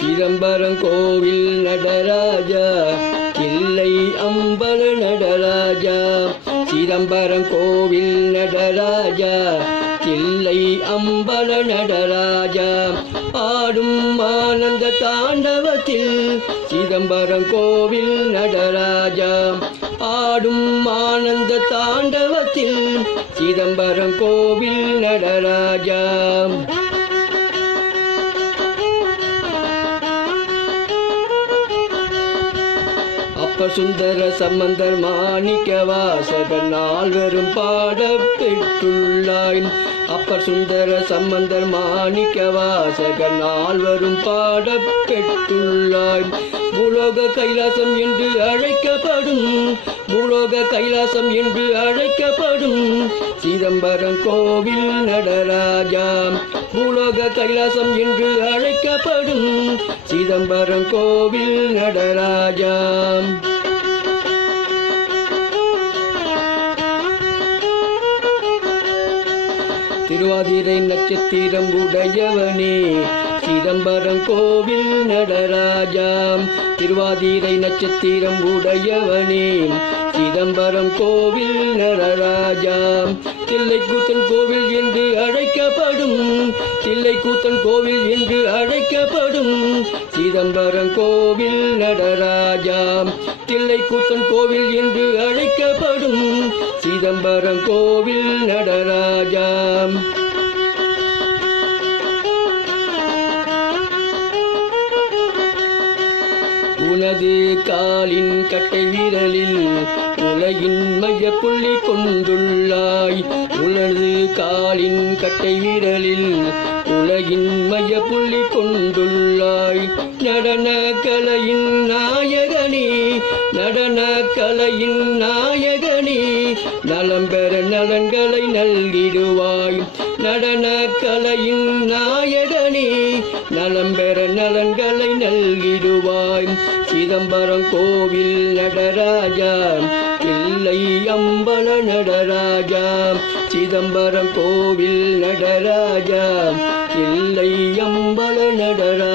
சிதம்பரம் கோவில் நடராஜா இல்லை அம்பல நடராஜா. சிதம்பரம் கோவில் நடராஜா இல்லை அம்பல நடராஜா. ஆடும் ஆனந்த தாண்டவத்தில் சிதம்பரம் கோவில் நடராஜா. ஆடும் ஆனந்த தாண்டவத்தில் சிதம்பரம் கோவில் நடராஜா. அப்ப சம்பந்தர் மாணிக்க வாசகன் நால்வரும் பாடப்பெற்றுள்ளாய் அப்பர் சுந்தர சம்பந்தர் மாணிக்க வாசகன் நால்வரும் பாடப்பெற்றுள்ளாய் பூலோக கைலாசம் என்று அழைக்கப்படும் பூலோக கைலாசம் என்று அழைக்கப்படும் சிதம்பரம் கோவில் நடராஜா. பூலோக கைலாசம் என்று அழைக்கப்படும் சிதம்பரம் கோவில் நடராஜா. திருவாதிரை நட்சத்திரம் உடையவனே சிதம்பரம் கோவில் நடராஜாம். திருவாதிரை நட்சத்திரம் உடையவனே. சிதம்பரம் கோவில் நடராஜாம். தில்லை கூத்தன் கோவில் என்று அழைக்கப்படும். தில்லை கூத்தன் கோவில் என்று அழைக்கப்படும். சிதம்பரம் கோவில் நடராஜாம். தில்லை கூத்தன் கோவில் என்று அழைக்கப்படும். சிதம்பரம் கோவில் நடராஜா உனது காலின் கட்டை விரலில் உலகின் மைய புள்ளி கொண்டுள்ளாய். உனது காலின் கட்டை விரலில் உலகின் மைய புள்ளி கொண்டுள்ளாய். நடன கலையின் நாயகனி நடன கலையின் நாயகனி நலம் பெற நலன்களை நல்கிடுவாய். நடன கலையின் நாயகனி நலம் பெற நலன்களை சிதம்பரம் கோவில் நடராஜா. இல்லை அம்பல நடராஜா. சிதம்பரம் கோவில் நடராஜா. இல்லை அம்பல நடராஜா